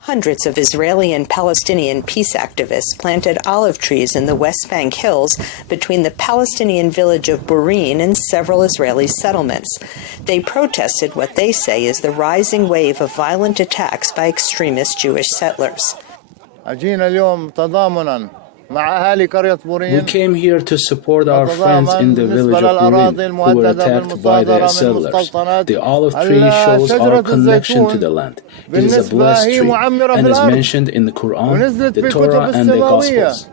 Hundreds of Israeli and Palestinian peace activists planted olive trees in the West Bank hills between the Palestinian village of Burin and several Israeli settlements. They protested what they say is the rising wave of violent attacks by extremist Jewish settlers. We came here to support our friends in the village of Burin who were attacked by the settlers. The olive tree shows our connection to the land. It is a blessed tree and is mentioned in the Quran, the Torah, and the Gospels.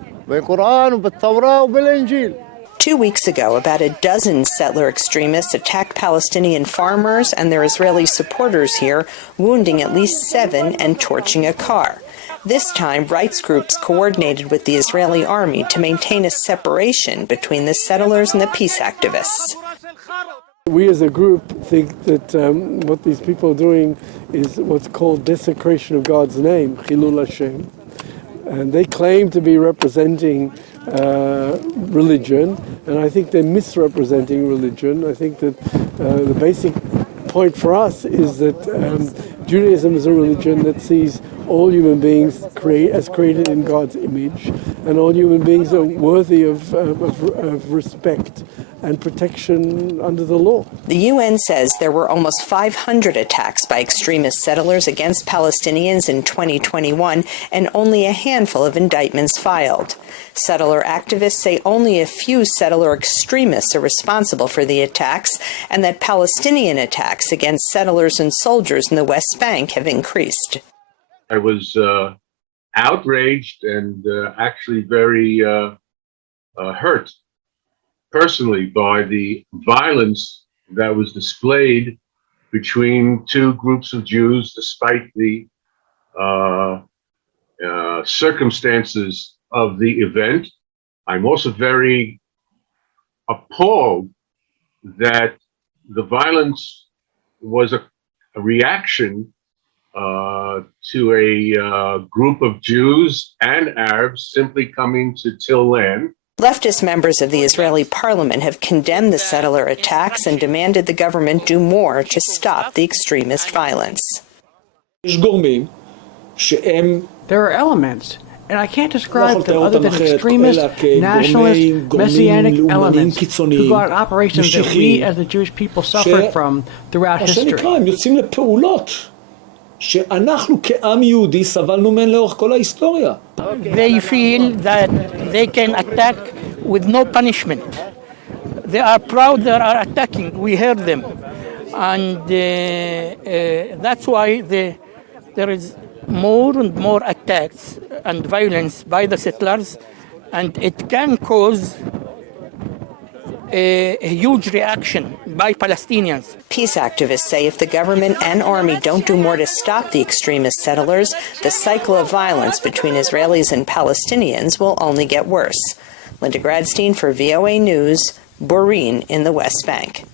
2 weeks ago, about a dozen settler extremists attacked Palestinian farmers and their Israeli supporters here, wounding at least 7 and torching a car. This time, rights groups coordinated with the Israeli army to maintain a separation between the settlers and the peace activists. We as a group think that what these people are doing is what's called desecration of God's name, Chilul Hashem. And they claim to be representing religion, and I think they're misrepresenting religion. I think that the basic point for us is that Judaism is a religion that sees all human beings as created in God's image, and all human beings are worthy of respect and protection under the law. The UN says there were almost 500 attacks by extremist settlers against Palestinians in 2021 and only a handful of indictments filed. Settler activists say only a few settler extremists are responsible for the attacks and that Palestinian attacks against settlers and soldiers in the West Bank have increased. I was outraged and actually very hurt personally by the violence that was displayed between two groups of Jews, despite the circumstances of the event. I'm also very appalled that the violence was a reaction to a group of Jews and Arabs simply coming to till land. Leftist members of the Israeli parliament have condemned the settler attacks and demanded the government do more to stop the extremist violence. There are elements, and I can't describe them other than extremist, nationalist, messianic elements who go on operations that we as the Jewish people suffered from throughout history. They feel that they can attack with no punishment. They are proud they are attacking. We hear them. And that's why there is more and more attacks and violence by the settlers, and it can cause a huge reaction by Palestinians. Peace activists say if the government and army don't do more to stop the extremist settlers, the cycle of violence between Israelis and Palestinians will only get worse. Linda Gradstein for VOA News, Burin in the West Bank.